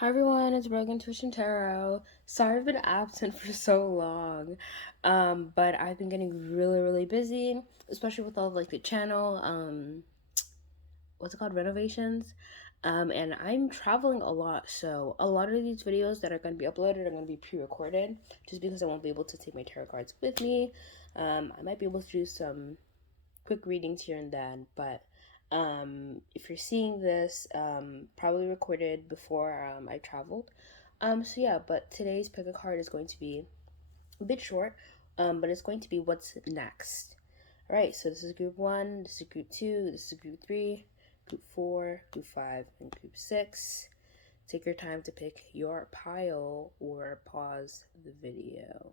Hi everyone, it's Brogan Tuition Tarot. Sorry I've been absent for so long, but I've been getting really busy, especially with all of like the channel, what's it called, renovations, and I'm traveling a lot, so a lot of these videos that are going to be uploaded are going to be pre-recorded, just because I won't be able to take my tarot cards with me. I might be able to do some quick readings here and then, but if you're seeing this, probably recorded before I traveled. So yeah, but today's pick a card is going to be a bit short, but it's going to be what's next. All right, so this is group one, this is group two, this is group three, group four, group five, and group six. Take your time to pick your pile or pause the video.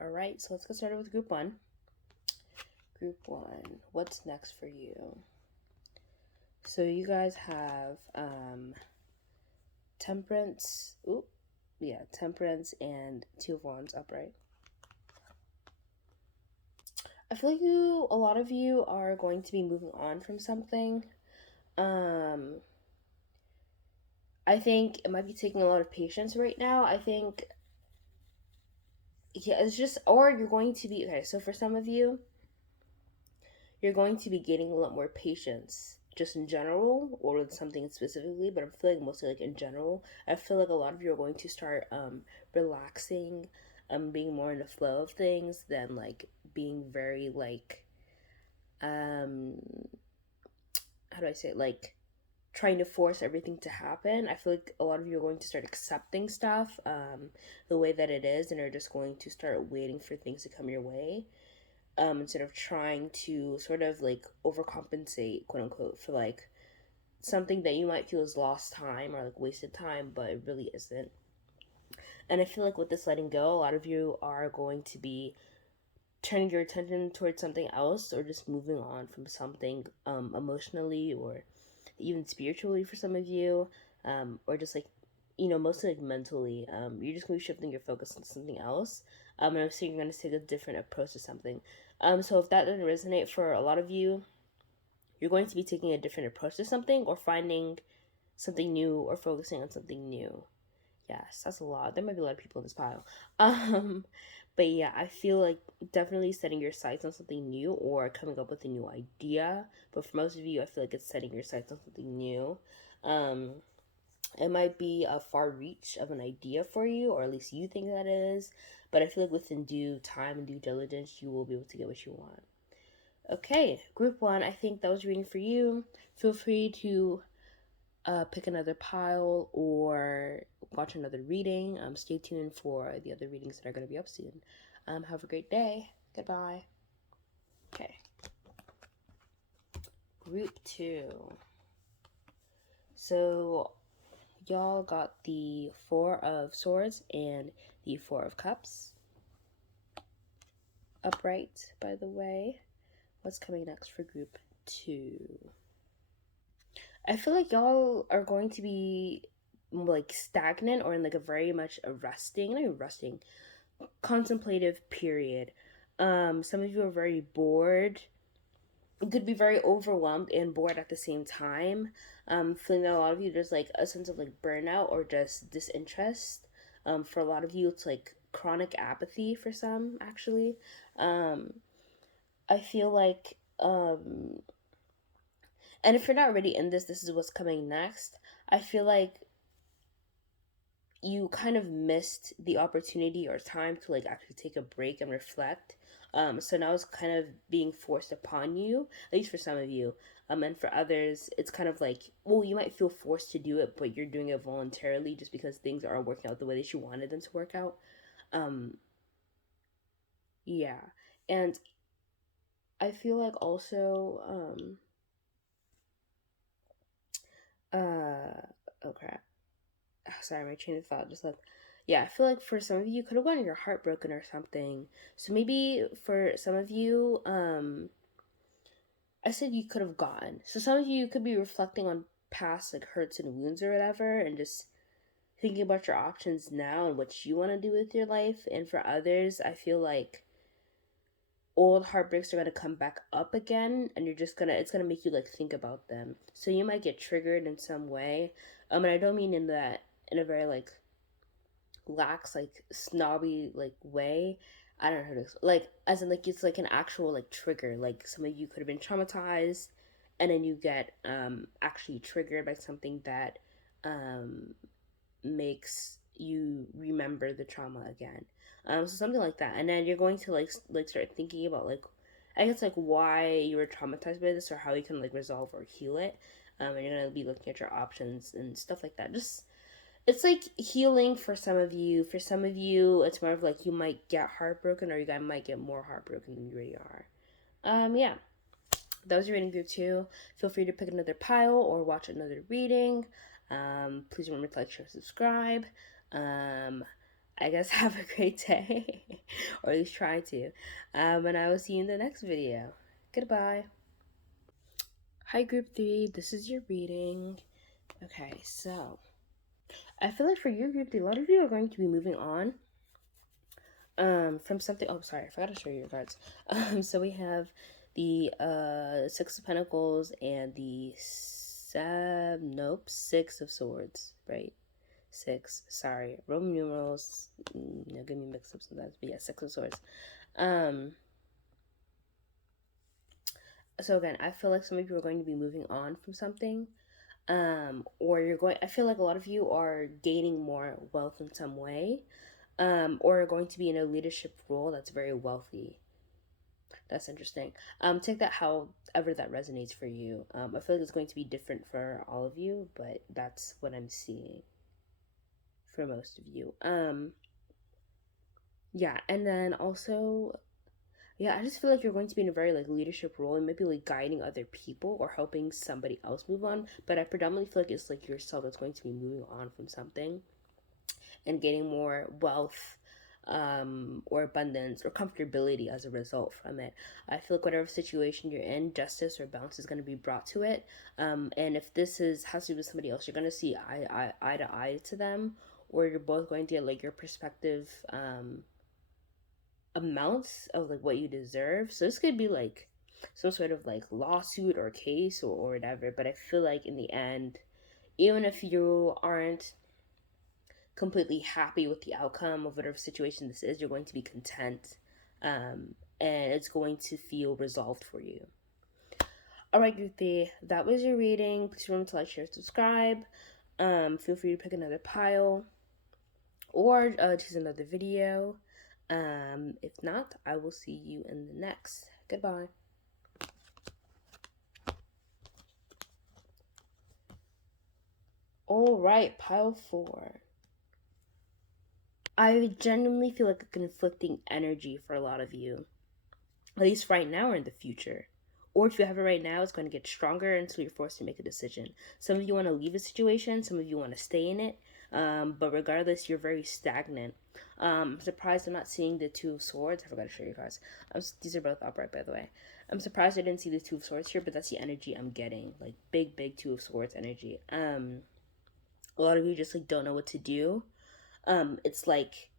All right, so let's get started with group one. Group one, what's next for you? So you guys have Temperance. Oop, yeah, Temperance and Two of Wands upright. I feel like a lot of you are going to be moving on from something. I think it might be taking a lot of patience right now. I think, yeah, it's just, or you're going to be, okay, so for some of you, you're going to be gaining a lot more patience just in general or with something specifically, but I'm feeling mostly like in general. I feel like a lot of you are going to start relaxing, being more in the flow of things than like being very like um how do I say it? Like trying to force everything to happen. I feel like a lot of you are going to start accepting stuff the way that it is, and are just going to start waiting for things to come your way, instead of trying to sort of like overcompensate, quote unquote, for like something that you might feel is lost time or like wasted time, but it really isn't. And I feel like with this letting go, a lot of you are going to be turning your attention towards something else, or just moving on from something emotionally or even spiritually for some of you, or just like, mostly like mentally. You're just going to be shifting your focus on something else. And I'm saying you're going to take a different approach to something. So if that doesn't resonate for a lot of you, you're going to be taking a different approach to something, or finding something new, or focusing on something new. Yes, that's a lot. There might be a lot of people in this pile. Um, but yeah, I feel like definitely setting your sights on something new, or coming up with a new idea. But for most of you, I feel like it's setting your sights on something new. Um, it might be a far reach of an idea for you, or at least you think that it is. But I feel like within due time and due diligence, you will be able to get what you want. Okay, group one, I think that was reading for you. Feel free to pick another pile or watch another reading. Stay tuned for the other readings that are going to be up soon. Have a great day. Goodbye. Okay. Group two. So y'all got the Four of Swords and the Four of Cups. Upright, by the way. What's coming next for group two? I feel like y'all are going to be like stagnant, or in like a very much a resting, not even resting, contemplative period. Some of you are very bored. You could be very overwhelmed and bored at the same time. Feeling that a lot of you, there's like a sense of like burnout or just disinterest. For a lot of you, it's like chronic apathy for some, actually. Um, I feel like, and if you're not already in this, this is what's coming next. I feel like you kind of missed the opportunity or time to like actually take a break and reflect. So now it's kind of being forced upon you, at least for some of you. And for others, it's kind of like, well, you might feel forced to do it, but you're doing it voluntarily just because things aren't working out the way that you wanted them to work out. Um, yeah. And I feel like also, oh crap. Oh, sorry, my train of thought just left. Yeah, I feel like for some of you, you could have gotten your heart broken or something. So maybe for some of you, I said you could have gotten. So some of you could be reflecting on past like hurts and wounds or whatever, and just thinking about your options now and what you want to do with your life. And for others, I feel like old heartbreaks are gonna come back up again, and it's gonna make you like think about them. So you might get triggered in some way. And I don't mean in that in a very like lax, like snobby like way. I don't know how to like as in like it's like an actual like trigger. Like some of you could have been traumatized, and then you get actually triggered by something that um makes you remember the trauma again. So something like that, and then you're going to like start thinking about like, I guess like why you were traumatized by this or how you can like resolve or heal it. And you're gonna be looking at your options and stuff like that. Just it's like healing for some of you. For some of you, it's more of like you might get heartbroken, or you guys might get more heartbroken than you really are. Yeah, that was your reading group 2. Feel free to pick another pile or watch another reading. Please remember to like, share, subscribe. Um, I guess have a great day, or at least try to. And I will see you in the next video. Goodbye. Hi, group 3. This is your reading. Okay, so I feel like for your group 3, a lot of you are going to be moving on from something. Oh, sorry, I forgot to show you your cards. So we have the 6 of Pentacles and the Six of Swords, right? 6, sorry, Roman numerals, get me mixed up sometimes, but yeah, 6 of Swords. So again, I feel like some of you are going to be moving on from something, or you're going, I feel like a lot of you are gaining more wealth in some way, or are going to be in a leadership role that's very wealthy. That's interesting. Take that however that resonates for you. I feel like it's going to be different for all of you, but that's what I'm seeing for most of you. Yeah, and then also, yeah, I just feel like you're going to be in a very like leadership role and maybe like guiding other people or helping somebody else move on. But I predominantly feel like it's like yourself that's going to be moving on from something and getting more wealth, or abundance or comfortability as a result from it. I feel like whatever situation you're in, justice or balance is going to be brought to it. And if this is has to do with somebody else, you're going to see eye to eye to them, or you're both going to get like your perspective amounts of like what you deserve. So this could be like some sort of like lawsuit or case or whatever. But I feel like in the end, even if you aren't completely happy with the outcome of whatever situation this is, you're going to be content, and it's going to feel resolved for you. All right, Ruthie, that was your reading. Please remember to like, share, subscribe. Feel free to pick another pile or choose another video. If not, I will see you in the next. Goodbye. All right, pile 4. I genuinely feel like a conflicting energy for a lot of you, at least right now or in the future. Or if you have it right now, it's going to get stronger until you're forced to make a decision. Some of you want to leave a situation, some of you want to stay in it. But regardless, you're very stagnant. I'm surprised I'm not seeing the Two of Swords. I forgot to show you guys. These are both upright, by the way. I'm surprised I didn't see the Two of Swords here, but that's the energy I'm getting. Like big Two of Swords energy. A lot of you just like don't know what to do. It's like,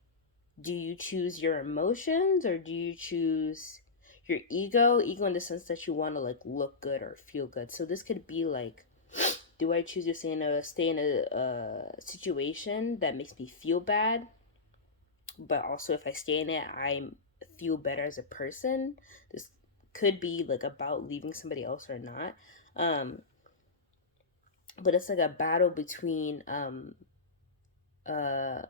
do you choose your emotions or do you choose your ego in the sense that you want to like look good or feel good? So this could be like, do I choose to stay in a situation that makes me feel bad, but also if I stay in it I feel better as a person? This could be like about leaving somebody else or not. But it's like a battle between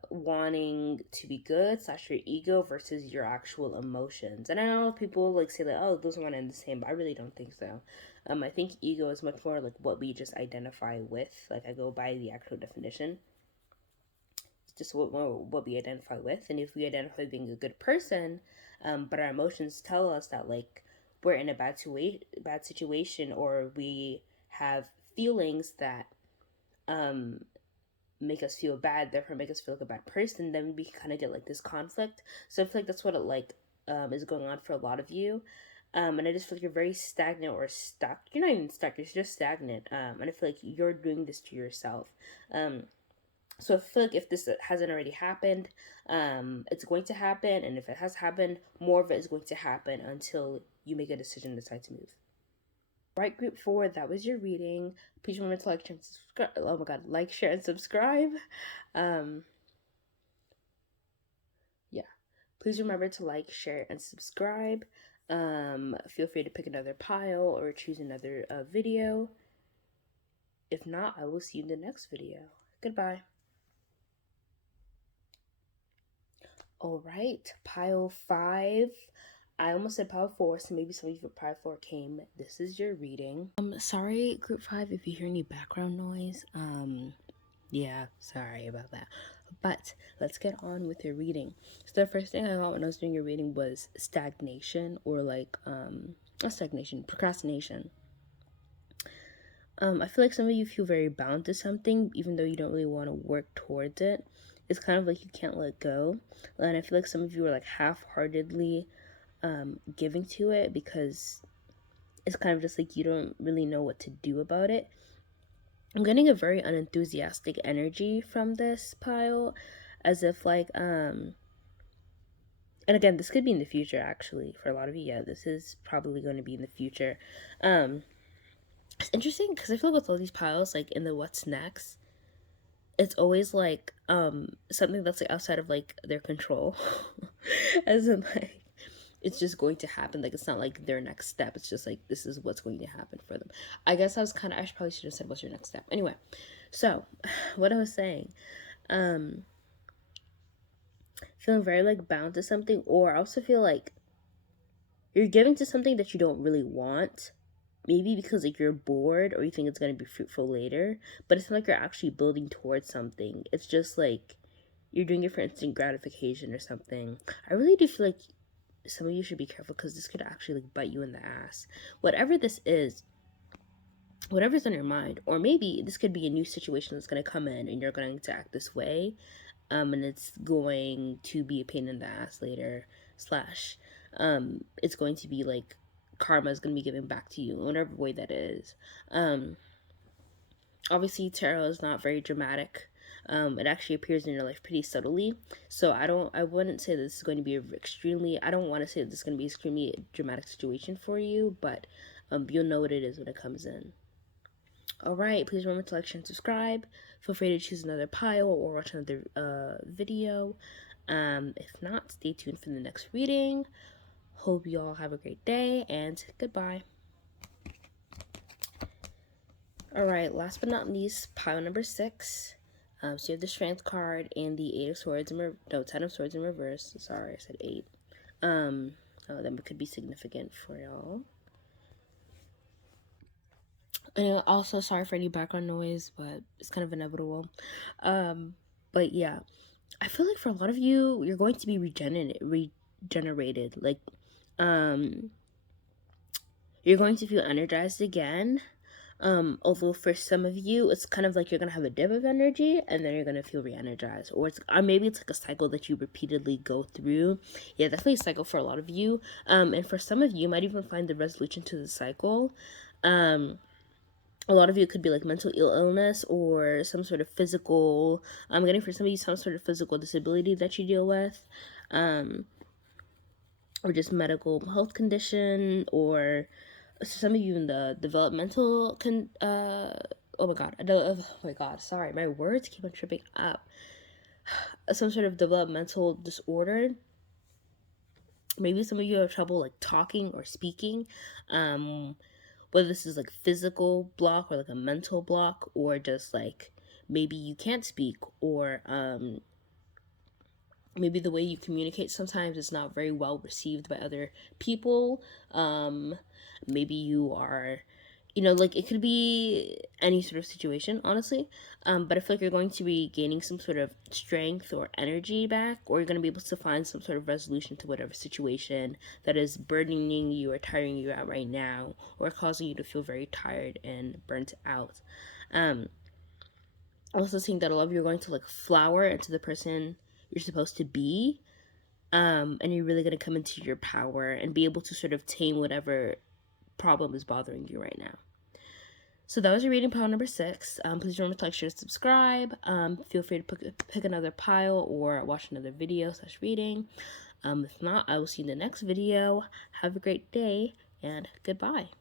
wanting to be good slash your ego versus your actual emotions. And I know people like say that, oh, those are one and the same, but I really don't think so. I think ego is much more like what we just identify with. Like I go by the actual definition. It's just what we identify with. And if we identify being a good person, but our emotions tell us that like we're in a bad situation, or we have feelings that make us feel bad, therefore make us feel like a bad person, then we kind of get like this conflict. So I feel like that's what it like is going on for a lot of you. And I just feel like you're very stagnant or stuck. You're not even stuck, you're just stagnant. And I feel like you're doing this to yourself. So I feel like if this hasn't already happened, it's going to happen, and if it has happened, more of it is going to happen until you make a decision and decide to move. Right, group 4, that was your reading. Please remember to like, share, and subscribe. Oh my god, like, share, and subscribe. Um, yeah, please remember to like, share, and subscribe. Feel free to pick another pile or choose another video. If not, I will see you in the next video. Goodbye. All right, pile 5. I almost said pile 4, so maybe some of you for pile 4 came. This is your reading. Sorry, group 5, if you hear any background noise. Yeah, sorry about that. But let's get on with your reading. So the first thing I thought when I was doing your reading was stagnation, or like not stagnation, procrastination. I feel like some of you feel very bound to something, even though you don't really want to work towards it. It's kind of like you can't let go. And I feel like some of you are like half-heartedly giving to it because it's kind of just like you don't really know what to do about it. I'm getting a very unenthusiastic energy from this pile, as if like and again, this could be in the future actually for a lot of you. Yeah, this is probably going to be in the future. It's interesting because I feel like with all these piles, like in the what's next, it's always like something that's like outside of like their control. As in like it's just going to happen. Like it's not like their next step. It's just like this is what's going to happen for them. I guess I probably should have said what's your next step. Anyway, so what I was saying, feeling very like bound to something, or I also feel like you're giving to something that you don't really want. Maybe because like you're bored or you think it's gonna be fruitful later, but it's not like you're actually building towards something. It's just like you're doing it for instant gratification or something. I really do feel like some of you should be careful because this could actually like bite you in the ass. Whatever this is, whatever's on your mind, or maybe this could be a new situation that's going to come in and you're going to act this way, and it's going to be a pain in the ass later, slash it's going to be like karma is going to be given back to you in whatever way that is. Obviously tarot is not very dramatic. It actually appears in your life pretty subtly. So I wouldn't say this is going to be I don't want to say this is going to be an extremely dramatic situation for you, but you'll know what it is when it comes in. All right, please remember to like, share, and subscribe. Feel free to choose another pile or watch another video. If not, stay tuned for the next reading. Hope you all have a great day, and goodbye. All right, last but not least, pile number 6. So you have the Strength card and the 8 of Swords in 10 of Swords in reverse. Sorry, I said 8. That could be significant for y'all. And also, sorry for any background noise, but it's kind of inevitable. But yeah, I feel like for a lot of you, you're going to be regenerated. Like, you're going to feel energized again. Although for some of you, it's kind of like you're gonna have a dip of energy and then you're gonna feel re-energized, or maybe it's like a cycle that you repeatedly go through. Yeah, definitely a cycle for a lot of you. And for some of you, you might even find the resolution to the cycle. A lot of you could be like mental illness or some sort of physical. I'm getting for some of you some sort of physical disability that you deal with, or just medical health condition, or some of you in the developmental oh my god, sorry, my words keep on tripping up. Some sort of developmental disorder. Maybe some of you have trouble like talking or speaking, whether this is like physical block or like a mental block, or just like maybe you can't speak, or maybe the way you communicate sometimes is not very well received by other people. Maybe you are, like it could be any sort of situation, honestly. But I feel like you're going to be gaining some sort of strength or energy back, or you're going to be able to find some sort of resolution to whatever situation that is burdening you or tiring you out right now, or causing you to feel very tired and burnt out. Also seeing that a lot of you are going to like flower into the person you're supposed to be, and you're really going to come into your power and be able to sort of tame whatever problem is bothering you right now. So that was your reading pile number 6. Please remember to like, share, subscribe. Feel free to pick another pile or watch another video / reading. If not, I will see you in the next video. Have a great day and goodbye.